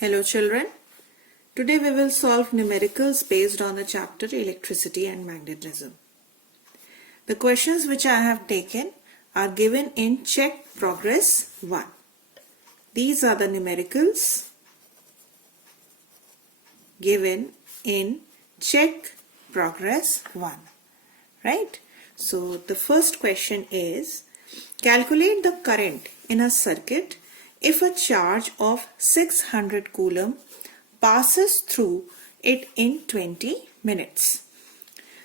Hello children, today we will solve numericals based on the chapter Electricity and Magnetism. The questions which I have taken are given in Check Progress 1. These are the numericals given in Check Progress 1. Right? So the first question is, calculate the current in a circuit if a charge of 600 coulomb passes through it in 20 minutes.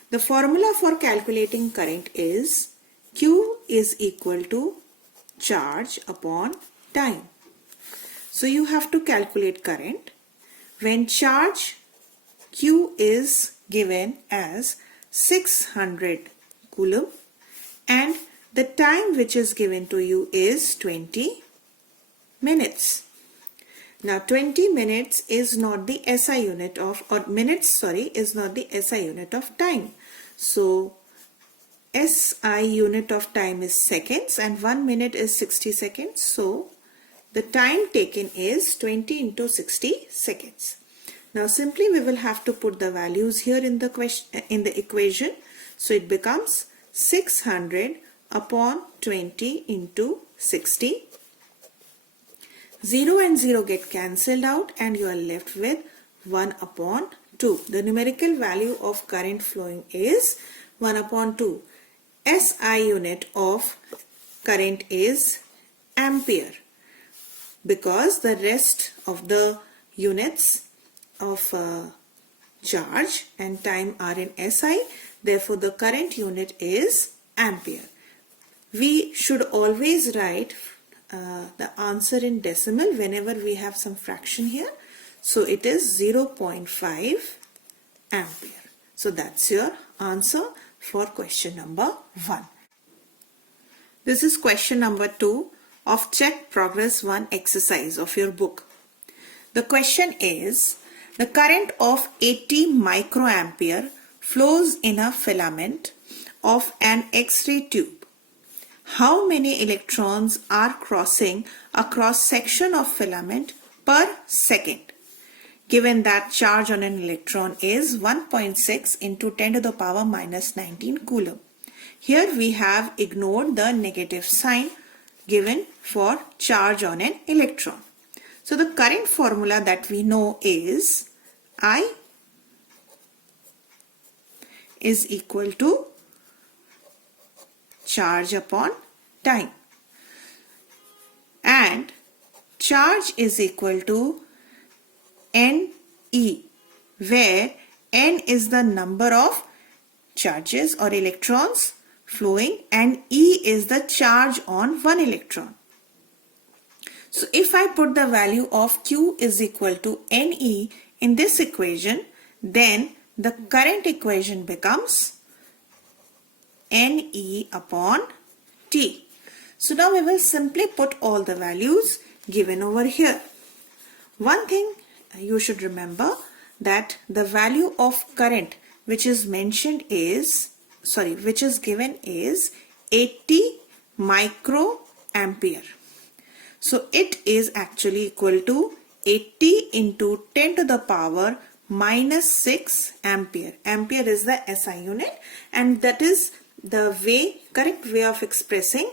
The formula for calculating current is Q is equal to charge upon time. So you have to calculate current when charge Q is given as 600 coulomb and the time which is given to you is 20 minutes. Now 20 minutes is not the SI unit of, is not the SI unit of time. So SI unit of time is seconds and 1 minute is 60 seconds. So the time taken is 20 into 60 seconds. Now simply we will have to put the values here in the equation. So it becomes 600 upon 20 into 60. 0 and 0 get cancelled out and you are left with 1 upon 2. The numerical value of current flowing is 1 upon 2. SI unit of current is ampere because the rest of the units of charge and time are in SI. Therefore, the current unit is ampere. We should always write the answer in decimal whenever we have some fraction here. So it is 0.5 ampere. So that's your answer for question number 1. This is question number 2 of Check Progress 1 exercise of your book. The question is, the current of 80 microampere flows in a filament of an X-ray tube. How many electrons are crossing a cross-section of filament per second? Given that charge on an electron is 1.6 into 10 to the power minus 19 coulomb. Here we have ignored the negative sign given for charge on an electron. So the current formula that we know is I is equal to charge upon time, and charge is equal to NE, where N is the number of charges or electrons flowing and E is the charge on one electron. So if I put the value of Q is equal to NE in this equation, then the current equation becomes NE upon T. So now we will simply put all the values given over here. One thing you should remember, that the value of current which is mentioned is, which is given is 80 microampere. So it is actually equal to 80 into 10 to the power minus 6 ampere. Ampere is the SI unit and that is the correct way of expressing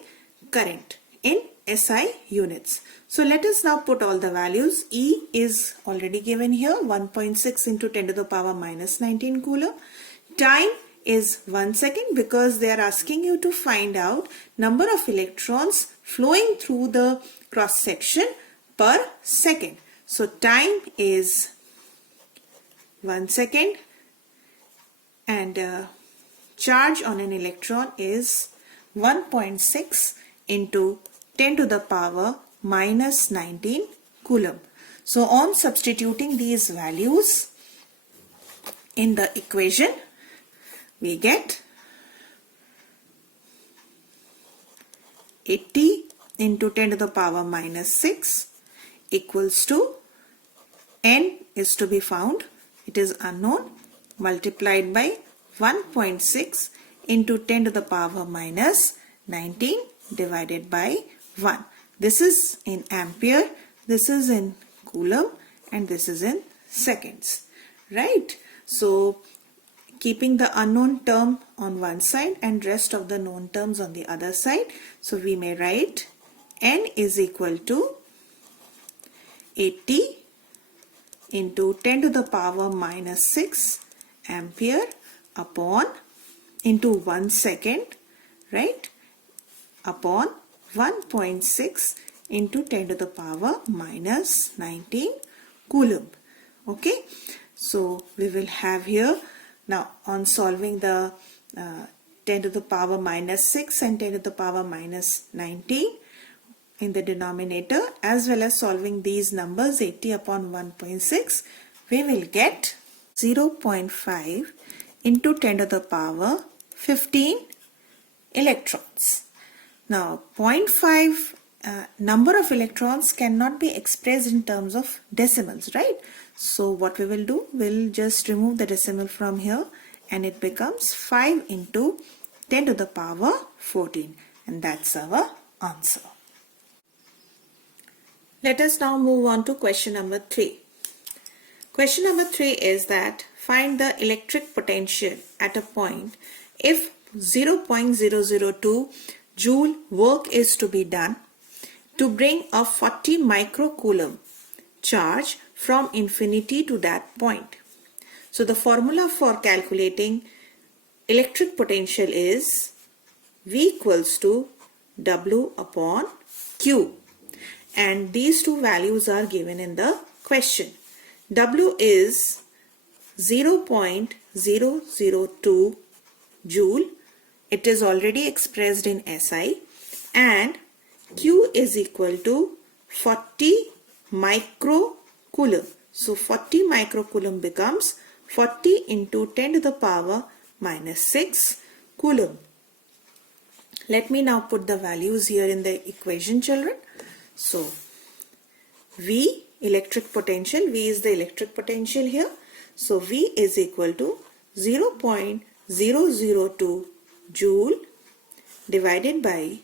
current in SI units. So let us now put all the values. E is already given here, 1.6 into 10 to the power minus 19 coulomb. Time is 1 second because they are asking you to find out number of electrons flowing through the cross section per second. So time is 1 second and charge on an electron is 1.6 into 10 to the power minus 19 coulomb. So on substituting these values in the equation, we get 80 into 10 to the power minus 6 equals to N is to be found, it is unknown, multiplied by 1.6 into 10 to the power minus 19 divided by 1. This is in ampere, this is in coulomb and this is in seconds, right? So keeping the unknown term on one side and rest of the known terms on the other side. So we may write N is equal to 80 into 10 to the power minus 6 ampere upon into 1 second, right, upon 1.6 into 10 to the power minus 19 coulomb. Okay, so we will have here now on solving the 10 to the power minus 6 and 10 to the power minus 19 in the denominator, as well as solving these numbers 80 upon 1.6, we will get 0.5 into 10 to the power 15 electrons. Now 0.5 number of electrons cannot be expressed in terms of decimals, right? So what we will do, we'll just remove the decimal from here and it becomes 5 into 10 to the power 14, and that's our answer. Let us now move on to question number 3. Question number 3 is that find the electric potential at a point if 0.002 joule work is to be done to bring a 40 microcoulomb charge from infinity to that point. So the formula for calculating electric potential is V equals to W upon Q. And these two values are given in the question. W is 0.002 joule. It is already expressed in SI, and Q is equal to 40 microcoulomb. So 40 microcoulomb becomes 40 into 10 to the power minus 6 coulomb. Let me now put the values here in the equation, children. So V, electric potential, V is the electric potential here. So V is equal to 0.002 joule divided by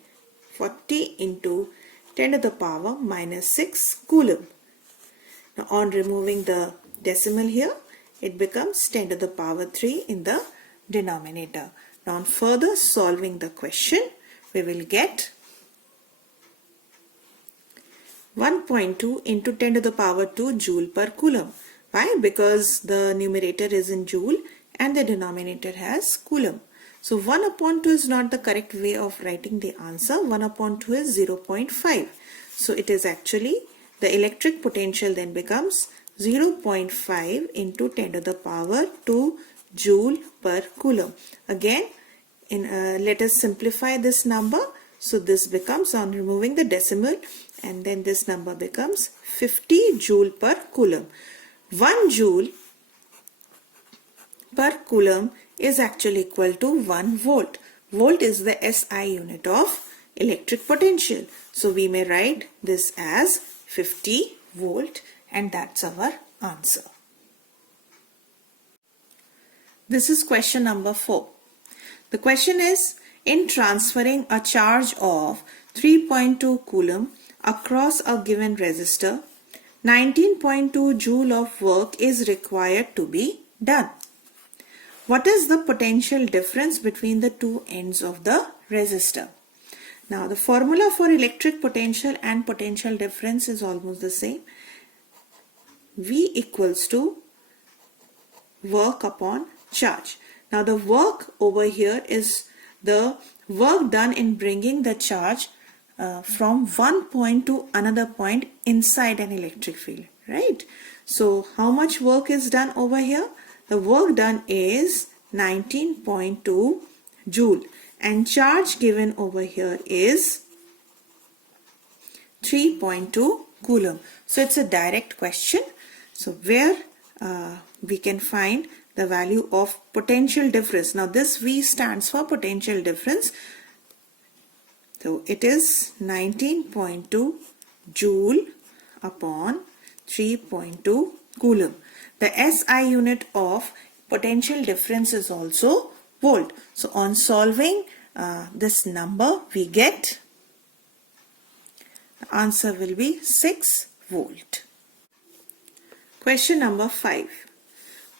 40 into 10 to the power minus 6 coulomb. Now on removing the decimal here, it becomes 10 to the power 3 in the denominator. Now on further solving the question, we will get 1.2 into 10 to the power 2 joule per coulomb. Why? Because the numerator is in joule and the denominator has coulomb. So 1 upon 2 is not the correct way of writing the answer. 1 upon 2 is 0.5. So it is actually the electric potential then becomes 0.5 into 10 to the power 2 joule per coulomb. Again, let us simplify this number. So this becomes, on removing the decimal, and then this number becomes 50 joule per coulomb. 1 joule per coulomb is actually equal to 1 volt. Volt is the SI unit of electric potential. So we may write this as 50 volt, and that's our answer. This is question number 4. The question is, in transferring a charge of 3.2 coulomb across a given resistor, 19.2 joule of work is required to be done. What is the potential difference between the two ends of the resistor? Now the formula for electric potential and potential difference is almost the same. V equals to work upon charge. Now the work over here is the work done in bringing the charge from one point to another point inside an electric field, right? So how much work is done over here? The work done is 19.2 joule, and charge given over here is 3.2 coulomb. So it's a direct question. So where we can find the value of potential difference. Now this V stands for potential difference. So it is 19.2 joule upon 3.2 coulomb. The SI unit of potential difference is also volt. So on solving this number, we get the answer will be 6 volt. Question number 5.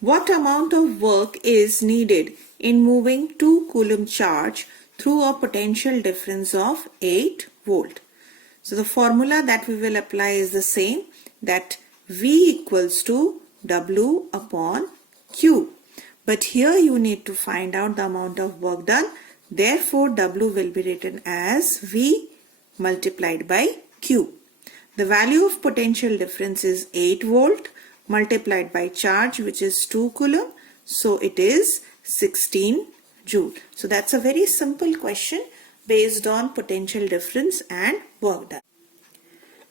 What amount of work is needed in moving 2 coulomb charge through a potential difference of 8 volt? So the formula that we will apply is the same, that V equals to W upon Q. But here you need to find out the amount of work done. Therefore, W will be written as V multiplied by Q. The value of potential difference is 8 volt multiplied by charge, which is 2 coulomb. So it is 16 joule. So that's a very simple question based on potential difference and work done.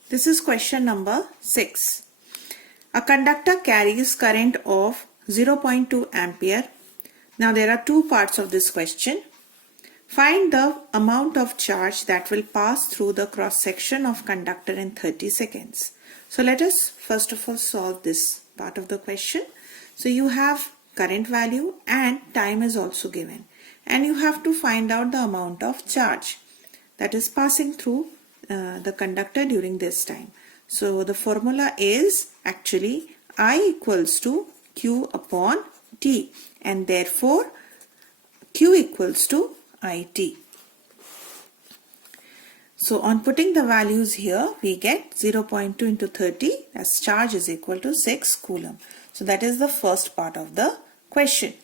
This is question number 6. A conductor carries current of 0.2 ampere. Now there are two parts of this question. Find the amount of charge that will pass through the cross section of conductor in 30 seconds. So let us first of all solve this part of the question. So you have current value and time is also given. And you have to find out the amount of charge that is passing through the conductor during this time. So the formula is actually I equals to Q upon T, and therefore Q equals to IT. So on putting the values here, we get 0.2 into 30 as charge is equal to 6 coulomb. So that is the first part of the question.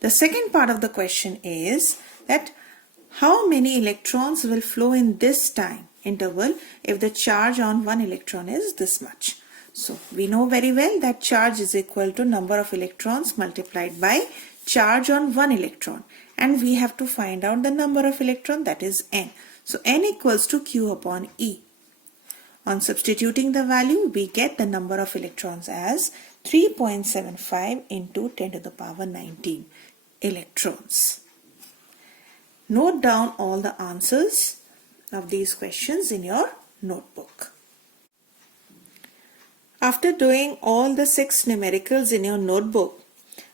The second part of the question is that how many electrons will flow in this time interval if the charge on one electron is this much. So we know very well that charge is equal to number of electrons multiplied by charge on one electron, and we have to find out the number of electron, that is n. So n equals to Q upon E. On substituting the value, we get the number of electrons as 3.75 into 10 to the power 19 electrons. Note down all the answers of these questions in your notebook. After doing all the 6 numericals in your notebook,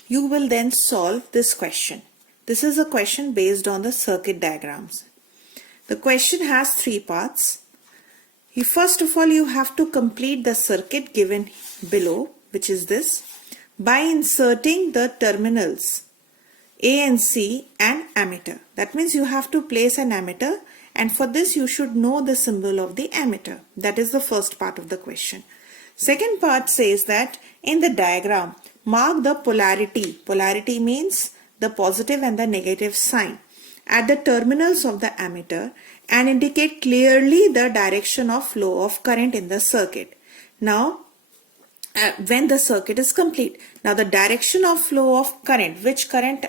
you will then solve this question. This is a question based on the circuit diagrams. The question has 3 parts. First of all, you have to complete the circuit given below, which is this, by inserting the terminals A and C and ammeter. That means you have to place an ammeter, and for this you should know the symbol of the ammeter. That is the first part of the question. Second part says that in the diagram, mark the polarity. Polarity means the positive and the negative sign at the terminals of the ammeter and indicate clearly the direction of flow of current in the circuit. Now, when the circuit is complete. Now the direction of flow of current, which current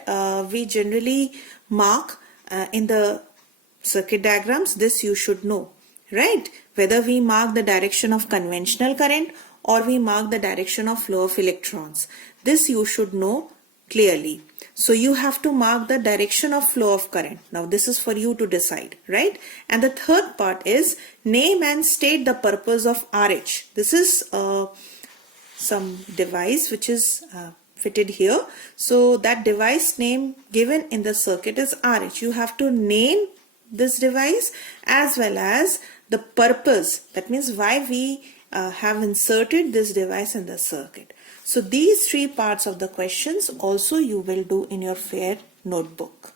we generally mark in the circuit diagrams, this you should know, right? Whether we mark the direction of conventional current or we mark the direction of flow of electrons. This you should know clearly. So you have to mark the direction of flow of current. Now this is for you to decide, right? And the third part is name and state the purpose of RH. This is some device which is fitted here. So that device name given in the circuit is RH. You have to name this device as well as the purpose. That means why we have inserted this device in the circuit. So these 3 parts of the questions also you will do in your fair notebook.